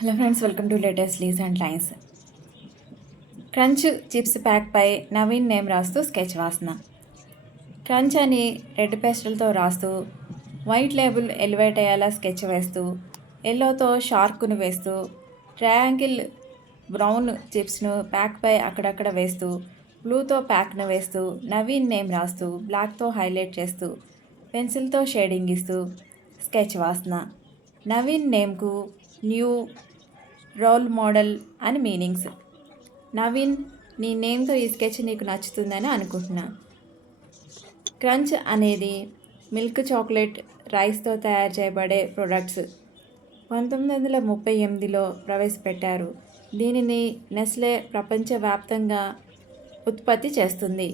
Hello friends, welcome to latest lease and lines. Crunch chips ప్యాక్పై Naveen name రాస్తూ sketch వాసన. Crunch అని red పేస్టల్తో రాస్తూ, వైట్ లేబుల్ ఎలివేట్ అయ్యేలా స్కెచ్ వేస్తూ, ఎల్లోతో షార్క్ను వేస్తూ, ట్రయాంగిల్ బ్రౌన్ చిప్స్ను ప్యాక్పై అక్కడక్కడ వేస్తూ, బ్లూతో ప్యాక్ను వేస్తూ, నవీన్ నేమ్ రాస్తూ, బ్లాక్తో హైలైట్ చేస్తూ, పెన్సిల్తో షేడింగ్ ఇస్తూ స్కెచ్ వాసన. నవీన్ నేమ్కు న్యూ రోల్ మోడల్ అని మీనింగ్స్. నవీన్, నీ నేమ్తో ఈ స్కెచ్ నీకు నచ్చుతుందని అనుకుంటున్నా. క్రంచ్ అనేది మిల్క్ చాక్లెట్ రైస్తో తయారు చేయబడే ప్రొడక్ట్స్. 1938లో ప్రవేశపెట్టారు. దీనిని నెస్లే ప్రపంచవ్యాప్తంగా ఉత్పత్తి చేస్తుంది.